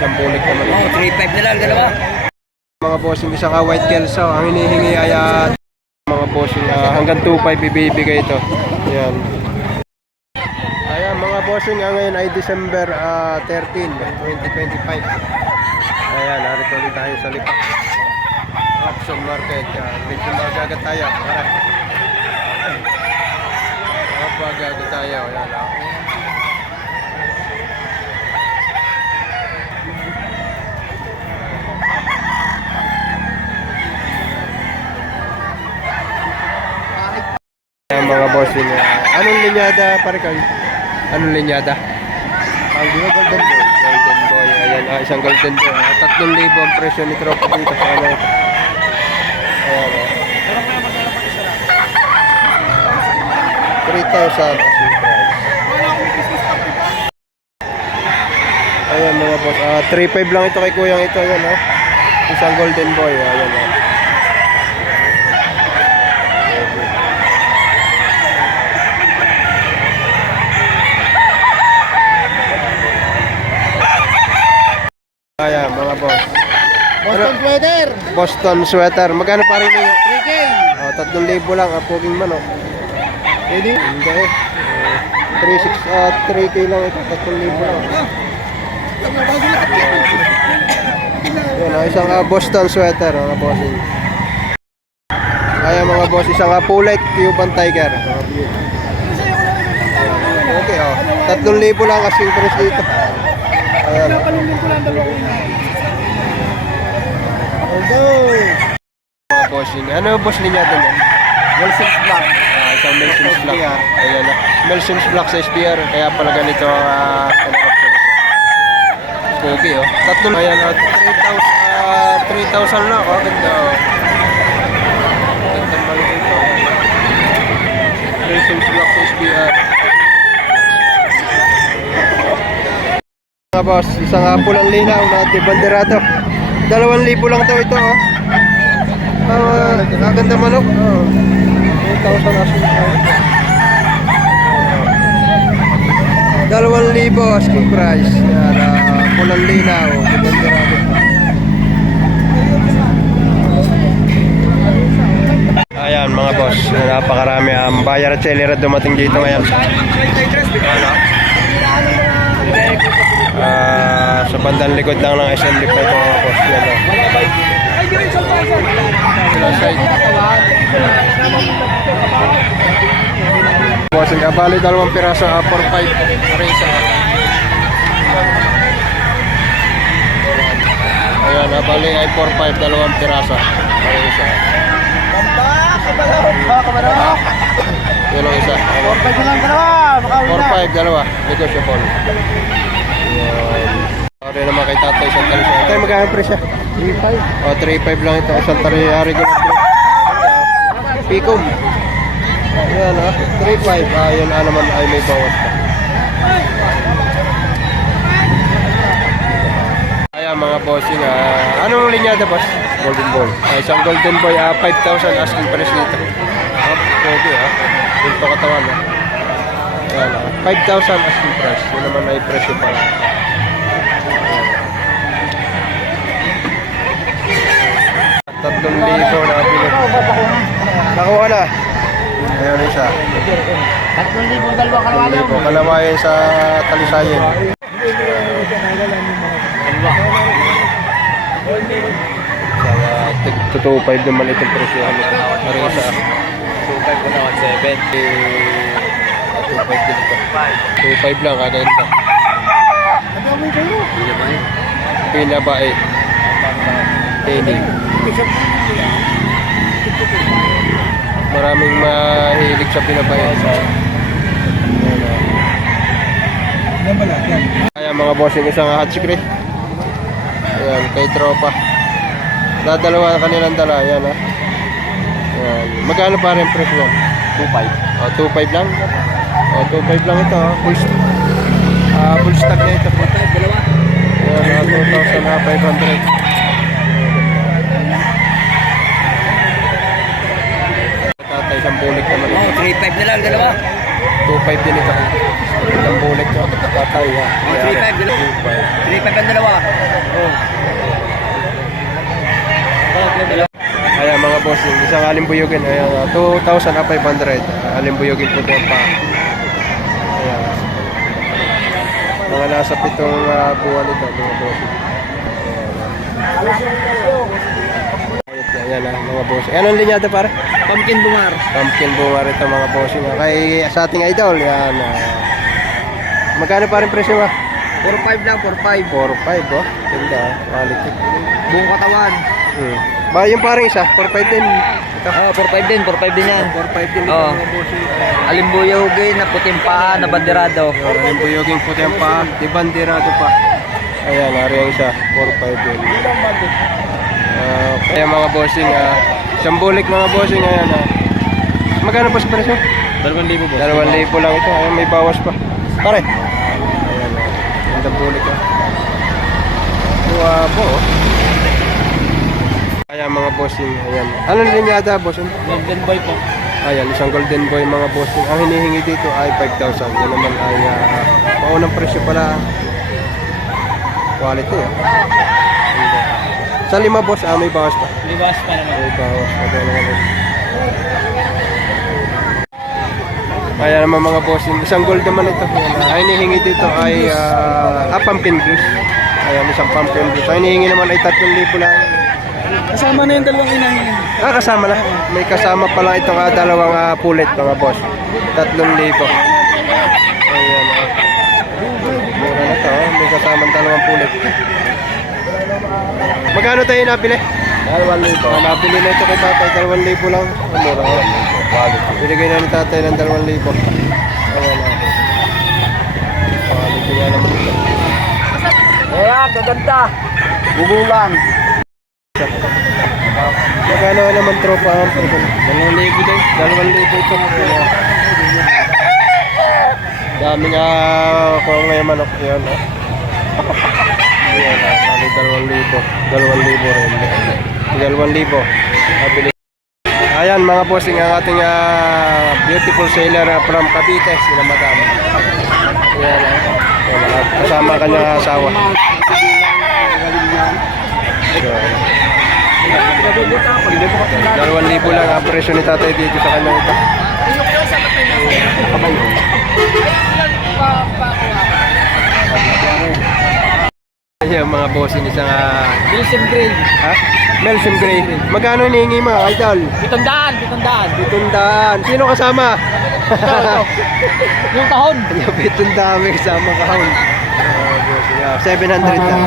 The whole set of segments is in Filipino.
isang bulik naman ito. 3.5 na lang, dalawa. Mga bossing, isang white kelso. Ang hinihingi ay mga bossing, hanggang 2.5 ibibigay ito. Yan. Ayan mga bossing, ngayon ay December 13, 2025. Ayan, narito ulit tayo sa Lipa Auction Market. Medyo magagat tayo. Magagat tayo. Ayan lang. Mga bossing, anong linyada pare ka? Anong linyada? Ang golden boy. Golden boy. Ayan, isang golden boy. 3,000 ang presyo ni Tropa dito sa ano. Ayan, 3,000 asking price. Ayan mga boss, 3,500 lang ito kay kuyang ito. Ayan, isang golden boy. Ayan, ayan mga boss. Boston sweater. Boston sweater. Magkano pa rin yun? 3K. 3,000 lang. Puging manok. Pwede? Hindi. 3K lang ito. 3,000 lang. Yan, isang Boston sweater. Mga bossing. Ayan mga boss. Isang Pulet Cuban Tiger. Okay, 3,000 lang kasing price dito. Ayan. Mga bossing. Ano boss niya doon yan? Wilson's Black. Isang Melson's Black. Ayan na. Melson's Black sa SBR. Kaya pala ganito Pogi, Tatlo. Ayan, 3,000 lang. Ganda. Ganda pala dito. Melson's Black sa SBR. Mga boss, isang pulang linaw na banderato. 2,000 lang to ito, ganda manok. 3,000 asking price. 2,000 asking price. Yan, pulang linaw, banderato. Ayan mga boss, napakarami. Buyer at seller at dumating dito ngayon. Sa bandang likod lang ng SM Lipa ito mga boss. Yan o. Bossing, bali 2 piraso, 4-5 Arisa. Ayan, bali ay 4-5, 2 piraso Arisa. Yan ang isa. 4.5 lang, dalawa. 4-5, 2 negotiable. Sorry naman kay tatay, isang tali siya. Tayo magkano presyo? 3.5. 3.5 lang ito. Isang tali regular. Picom. Ayan 3.5. Ayan naman ay may bawas pa. Ayan mga bossing. Anong linyada boss? Golden boy. Isang golden boy, 5,000 asking price dito. Okay Dito katawan. Ayan 5,000 asking price. Yun naman ay presyo pa lang. 3,000 na bili. Nakuha na. Ayan isa. 3,000 dalawa kalawalo. 3,000 kalawayan sa Talisayin. 2.5 naman itong presyo. Ano isa? 2.5 na 1.7. 2.5 din ito. 2.5 lang kaganda. Pinabae. Penny. Maraming mahilig sa pinabayan. Ayan mga bossing, isang hot secret. Ayan, kay Tropa. Dadalawa na kanilang dala. Ayan Ayan. Magkano pa rin price yan? 2.5. 2.5 lang? 2.5 lang ito. Full stock na ito. 2.5 dalawa. Ayan, 2,500. Isang bulik naman ito. 3.5 na lang, dalawa. 2.5 din ito. Isang bulik ito. Patay. 3.5 dalawa. 2.5. 3.5 ang dalawa. Oh. Ayan mga bossing, isang alimbuyogin. Ayan, 2,500. Alimbuyogin po din pa. Ayan. Mga nasa 7 buwan ito, mga bossing. Ayan mga bossing. Anong linyada pare? Pumpkin bungar. Pumpkin bungar ito mga bossing. Kay sa ating idol, yan. Magkano pa rin presyo ba? 4.5 lang, 4.5. 4,500 oh. Ganda, quality. Buong katawan. Ba, yung parang isa, 4,500 din. Ito. Oh, 4.5 din, 4.5 din yan. 4,500 din ito Oo. mga bossing. Alimbuyogin na puting paa na banderado. Yung buyoging puti ang pa, di bandirado pa. Ayan, ari ang isa, 4,500 din. Kaya mga bossing, isang bulik mga bossing, ayan. Magkano pa sa presyo? 2,000 boss. 2,000 lang ito, ayan, may bawas pa. Pare. Ayan, ang bulik ah. Guwapo oh. Kaya mga bossing, ayan. Ano rin yata bossing? Golden boy po. Ayan, isang golden boy mga bossing. Ang hinihingi dito ay 5,000. Yan naman ay maunang presyo pala. Quality ah. Sa 5 boss, may bawas pa. May bawas pa naman. May bawas pa doon naman. Ayan naman mga bossing. Isang gold naman ito. Ayan, ang hinihingi dito ay pumpkin juice. Ayan, isang pumpkin juice. Ang hinihingi naman ay 3,000 lang. Kasama na yung dalawang inahin. Kasama na. May kasama pala itong dalawang pulit mga boss. 3,000. Ayan. Mura na to. May kasama dalawang pulit. Magkano tayo nabili? 2,000. Nabili na ito kay tatay. 2,000 lang. Mura ka. Binigay na ni tatay ng 2,000. Ayan. Quality nga naman ito. Ayan, gaganda. Bubulang. Magkano naman tropa ang 2,000 din. 2,000 ito. Dami nga kung may manok yun. Ayan, sabi 2,000. 2,000 rin. 2,000. Nabili. Ayan mga bossing, ang ating beautiful sailor from Cavite, sila madam. Ayan, kasama kanyang asawa. Ayan. 2,000 lang ang presyo ni tatay dito sa kanyang ito. Ayan mga bossing, isang Wilson Gray. Melson Gray. Magkano hinihingi mga idol? 700. 700. Sino kasama? Yung kahon. Yung 700 may kasama kahon. 700 lang.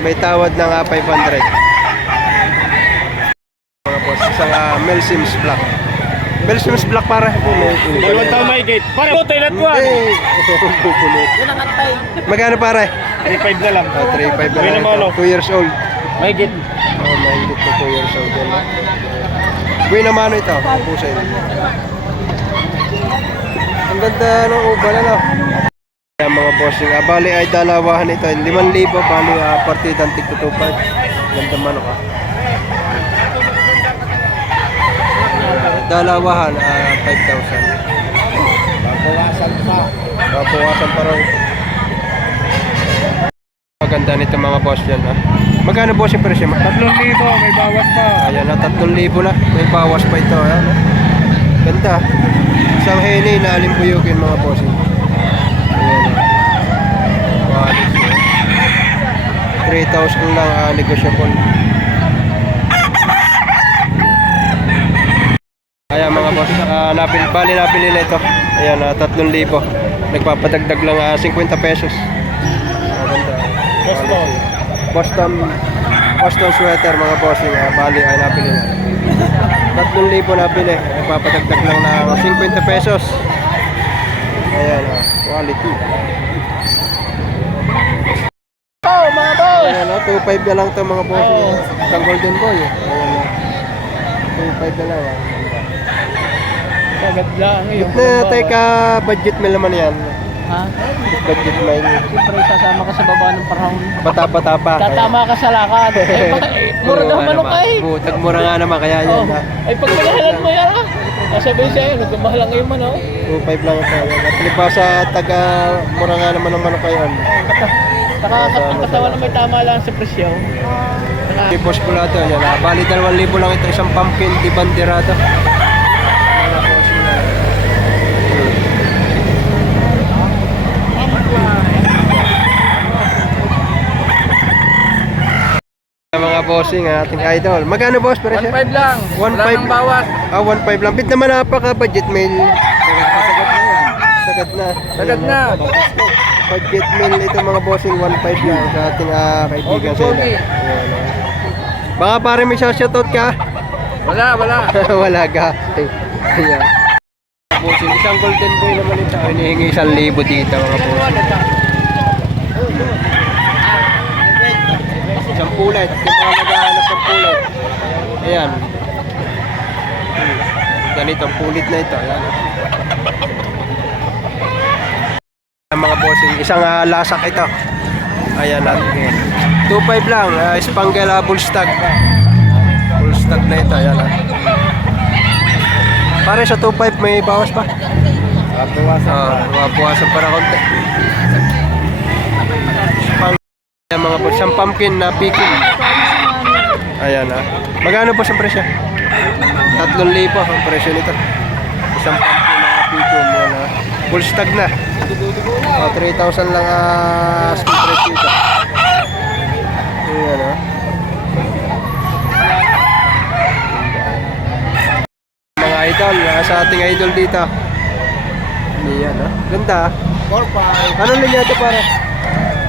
May tawad ng 500. Mga boss, isang Melsims Black. Melsims Black para. Dalawang taon may gate. Para po, tayo natuwa. Pupunit. Yan ang antay. Magkano pare? 3.5 na lang. 3,500 May na naman, lang. 2 years old. May gate. Mahigit po 2 years old yan. Buwi naman ito. Pusay. Ang ganda ng uban ano. Kaya mga bossing, bali ay dalawahan ito. 5,000, bali partidang tig-2.5. Ganda manok ah. Dalawahan 5,000. Babawasan pa. Babawasan pa rin. Maganda nito mga boss yan ha. Magkano boss yung presyo mo? 3,000, may bawas pa. Ayan na, 3,000 na. May bawas pa ito. Ayan, no? Ganda. Isang heni na alimbuyogin mga boss. Ayan. Quality. 3,000 lang negotiable. Ayan mga boss. Bali nabili na ito. Ayan, 3,000. Nagpapadagdag lang 50 pesos. Maganda. Boston sweater mga bossing, bali ay nabili na. 3,000 nabili, papadagdag lang na 50 pesos. Ayan, quality. Oh, mga boss. Ayan, 2,500 na lang ito mga bossing. Isang golden boy. Ayan, 2,500 na lang. Sagad lang. Ito tayo ka budget mo naman yan. Ha? Budget mail. Siyempre, sasama ka sa baba ng parahon. Bata-bata pa. Tatama ka sa lakad. Mura daw manok ay. Butag mura nga naman, kaya Oh. yan. Ay, pag pinahalan mo yan ah. Nasabi sa'yo, nagkamahal lang ngayon man oh. 2.5 lang ito. Nakalip sa taga mura nga naman ng manok kayo. Ang katawan na may tama lang sa presyo. Si Boss Pulato, yan. Bali 2,000 lang ito, isang pumpkin di bandirado. Mga bossing, ang ating idol. Magkano boss? 1.5 lang. 1.5 Wala nang bawas. 1.5 lang. Bit naman napaka-budget mail. Sagad na. Sagad na. Budget mail ito mga bossing, 1.5 lang sa ating kaibigan sa ila. Okay. Baka pare may shoutout ka? Wala. Wala ka. Ayan. Bossing, isang golden boy naman ito. Hinihingi 1,000 dito mga bossing. Isang pulet. Yung mga naghahanap ng pulet. Ayan. Ganito, ang pulit na ito. Ayan. Mga bossing, isang lasak ito. Ayan natin. 2.5 lang, Spangle full stag. Full stag na ito, ayan. Pare sa 2.5 may bawas pa. Mabawasan pa na konti. Ayan mga boss, isang pumpkin na picking. Ayan Magkano po sa presyo? 3,000 ang presyo nito. Isang pumpkin na picking. Full stag na. 3,000 lang asking price dito. Ayan mga idol, sa ating idol dito. Ayan ganda 4-5. Ano linya ito para?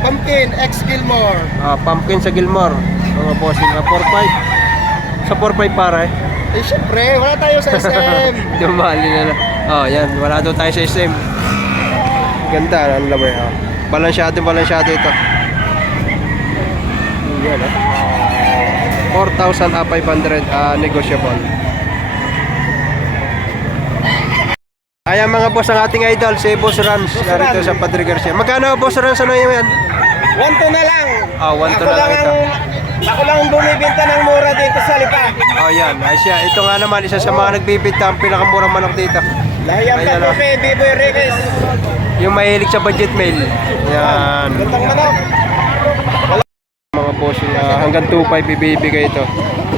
Pumpkin X Gilmore. Pumpkin sa Gilmore. Mga bossing 4.5. Sa 4.5 para Eh syempre, wala tayo sa SM. Dumali na. Yan. Wala daw tayo sa SM. Ganda, ang lamay. Balansyado ito. Yan 4,500 negotiable. Ayan mga boss, ang ating idol, si Boss Rans, narito sa Padre Garcia. Magkano Boss Rans, ano yan? 1-2 na lang. 1 to na lang ito. Ako lang bumibenta ng mura dito sa Lipa. Yan. Ay siya, ito nga naman, isa sa mga nagbibita ang pinakamurang manok dito. Lahiyang Ayan, Tapupe, Biboy Reyes. Yung mahilig sa budget mail. Yan. Gandang manok. Mga bossing, hanggang 2.5 ibibigay ito.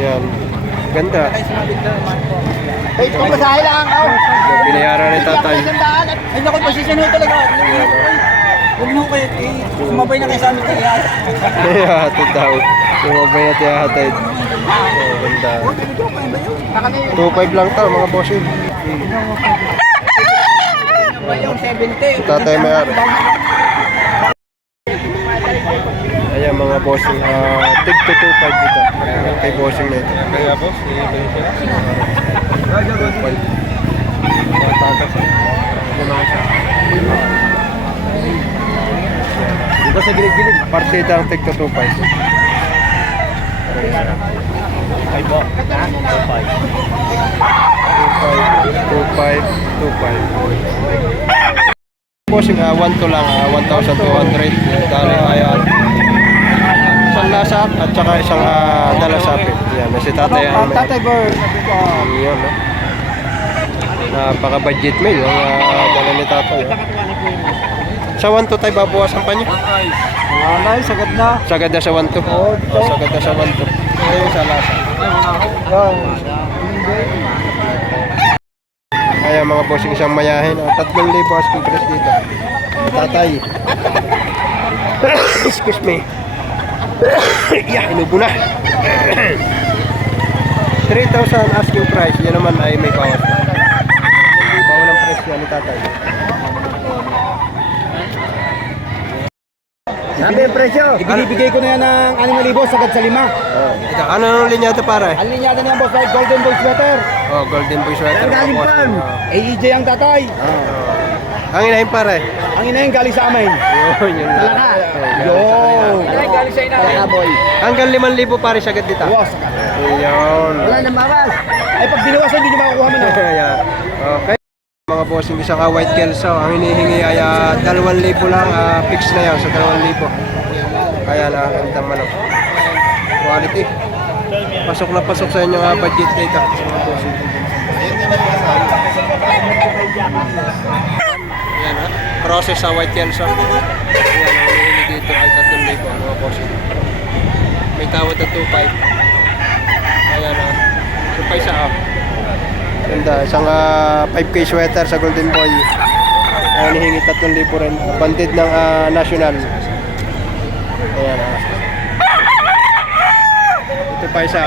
Yan. Ganda. Ay, kumasahe lang. Yung binayaran ni tatay. Ay, naku, pasisino talaga. Huwag mo kayo, sumabay na kayo sa amin kaya. Hatid daw. Yung mabay na tiyahatid. Ganda. 2.5 lang to mga bossing. Yung 70. Tatay mayari. Ayan mga bossing, tig to 2.5 dito. Kay bossing na ito. Kaya boss, i-ibigay siya. 2.5. Matagas. Diba sa gilid-gilid? Partida ang tig to 2.5. Ay po. 2.5. Bossing, 1 to lang, 1,200. Dali ayan. Isang lasak at saka isang dalasapit. Yan, si tatay ang Tatay Bird. Yan, napaka-budget mail ang dala ni tatay. Sa 1 to tayo babawasan pa niyo? Wala, sagad na. Sagad na sa 1 to. Sagad na sa 1 to. Ayun sa lasa. Ayan mga bossing, isang mayahin. 3,000 asking price dito. Tatay. Excuse me. Inubo na. 3,000 asking price. Yan naman ay may bawas. Bawas ng price yan ni tatay. Sabi yung presyo. Ibinibigay ko na yan ng 6,000 sagad sa 5. Ito, ano ang linya ito pare? Ang linyada niya boss, like Golden Boy Sweater. Golden Boy Sweater. Ang galing mga pan. bossing. AEJ ang tatay. Ang inahin pare. Ang inahin galing sa amin. Yun lang. Talaka. Yo. Galing sa inahin. Talaka boy. Hanggang 5,000 pare sagad dito. Bawas. Ayun. Wala nang bawas. Ay pag binawasan hindi nyo makukuha mo na. Ayan. Okay. Mga bossing, isang white kelso. Ang hinihingi ay 2,000 lang. Fix na yan sa 2,000. Kaya ganda manok. Quality. Pasok na pasok sa inyo budget dito. Mga bossing. Ayan process sa white kelso. Ayan ang hinihingi dito ay 3,000 mga bossing. May tawad na 2,500. Ayan supay sa ganda, isang 5K sweater sa Golden Boy. Ayan, hihingi 3,000 rin. Banded ng national. Ayan ito pa isa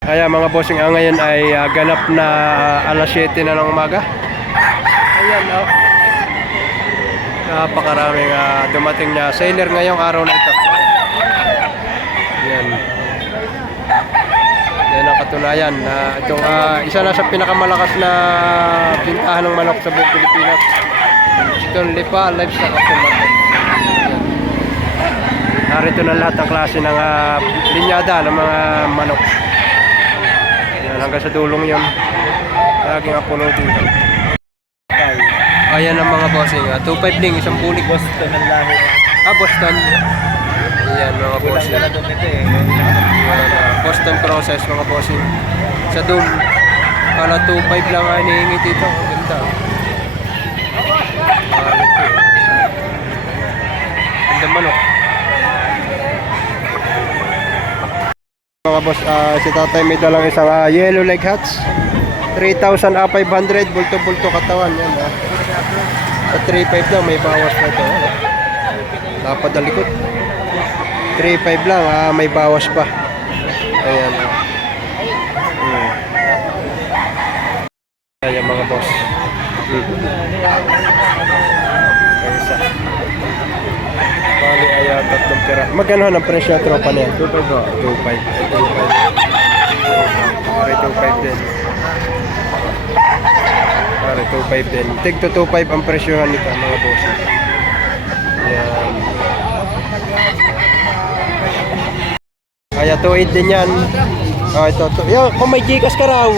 Kaya mga bossing, ngayon ay ganap na alas 7 na ng umaga. Ayan napakaraming dumating na seller ngayong araw na ito. Yan. Yan ang katunayan na itong isa na sa pinakamalakas na bintahan ng manok sa buong Pilipinas. Itong Lipa Livestock Market. Narito na lahat ng klase ng linyada ng mga manok. Yan, hanggang sa dulong yun. Laging puno dito. Ayan ang mga bossing. 2,500 din, isang bulik. Boston ang lahi. Boston. Ayan mga bossing. Boston process mga bossing. Sa Doom. Kala 2,500 lang hinihingi dito. Ganda. Ganda manok. Mga boss, si tatay may dalang isang yellow leg hats. 3,500 bulto-bulto katawan yan Sa 3,500 lang may bawas na ito. Lapad ang likod. 3,500 lang may bawas pa. Ayan. Ayan mga boss. Isa. Bali ay 3 pera. Magkano ang presyo ng tropa niya? 2,500 ba? 2,500. 2,500 din. Pare 2,500 din. Tig to 2,500 ang presyohan nito mga boss. Yan. Kaya 2,800 din yan. Ito. Yo, kung may Gcash ka raw.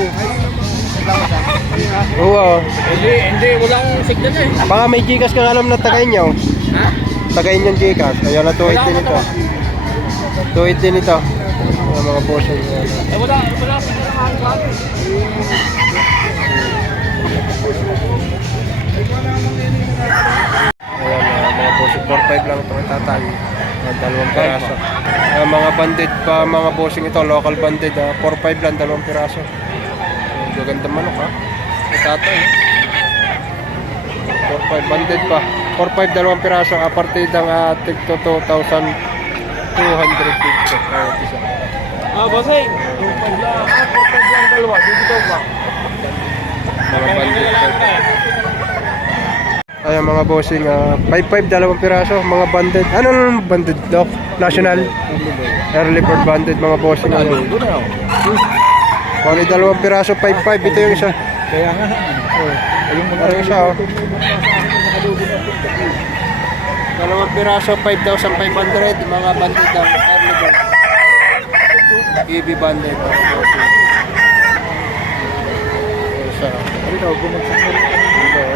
Oo. Hindi, wala akong signal eh. Baka may Gcash ka alam na tagayin nyo. Ha? Tagayin yung Gcash. Ayan na 2,800 din ito. 2,800 din ito. Ayan, mga boss. Wala signal ang hanggang. Ayan mga bossing, 4,500 lang itong itatay. Dalawang piraso. Mga banded pa mga bossing ito, local banded 4,500 lang, dalawang piraso. Gaganda manok itatay 4,500 banded pa. 4,500 dalawang piraso, partidang tig to 2,200 dito. Bossing. 2,500 lang. 4,500 lang dalawa. Dito ba? Mga banded pa. Ayan mga bossing, 5,500 dalawang piraso, mga banded. Anong banded doc? National? Early bird banded mga bossing. Bali dalawang piraso, 5,500. Ito yung isa. Kaya nga. Ito yung isa dalawang piraso, 5,500. Mga banded ang early bird. EB banded. Isa. Ito, bumagsak na rin. Ito.